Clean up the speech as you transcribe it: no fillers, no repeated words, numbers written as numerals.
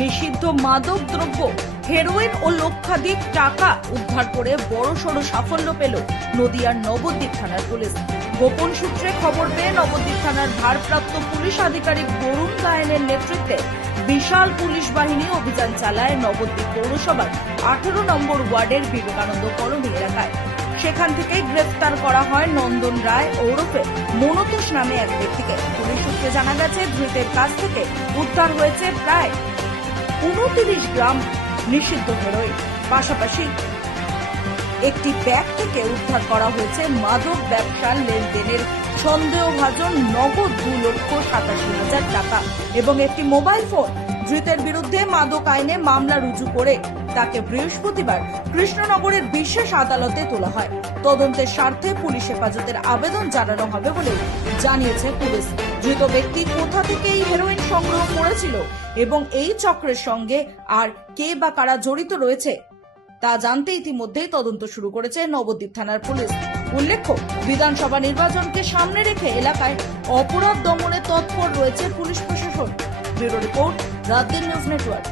নিষিদ্ধ মাদক দ্রব্য হেরোইন ও লক্ষাধিক টাকা উদ্ধার করে বড়সড় সাফল্য পেল নদিয়ার নবদ্বীপ থানার পুলিশ। গোপন সূত্রে খবর পেয়ে নবদ্বীপ থানার ভারপ্রাপ্ত পুলিশ আধিকারিক বরুণ গায়েনের নেতৃত্বে বিশাল পুলিশ বাহিনী অভিযান চালায় নবদ্বীপ পৌরসভার 18 নম্বর ওয়ার্ডের বিবেকানন্দ কলোনি এলাকায়। সেখান থেকেই গ্রেফতার করা হয় নন্দন রায় ওরফে মনতোষ নামে এক ব্যক্তিকে। পুলিশ সূত্রে জানা গেছে, ধৃতের কাছ থেকে উদ্ধার হয়েছে প্রায় 29 গ্রাম নিষিদ্ধ হেরোইন। পাশাপাশি একটি ব্যাগ থেকে উদ্ধার করা হয়েছে মাদক ব্যবসার লেনদেনের সন্দেহভাজন নগদ 2,87,000 টাকা এবং একটি মোবাইল ফোন। ধৃতের বিরুদ্ধে মাদক আইনে মামলা রুজু করে তাকে বৃহস্পতিবার কৃষ্ণনগরের বিশেষ আদালতে তোলা হয়। তদন্তের স্বার্থে পুলিশ হেফাজতের আবেদন জানানো হবে বলে জানিয়েছে পুলিশ। ধৃত ব্যক্তি কোথা থেকে এই হেরোইন সংগ্রহ করেছিল এবং এই চক্রের সঙ্গে আর কে বা কারা জড়িত রয়েছে তা জানতে ইতিমধ্যেই তদন্ত শুরু করেছে নবদ্বীপ থানার পুলিশ। উল্লেখ্য, বিধানসভা নির্বাচনকে সামনে রেখে এলাকায় অপরাধ দমনে তৎপর রয়েছে পুলিশ প্রশাসন। ব্যুরো রিপোর্ট, রাত দিন নিউজ নেটওয়ার্ক।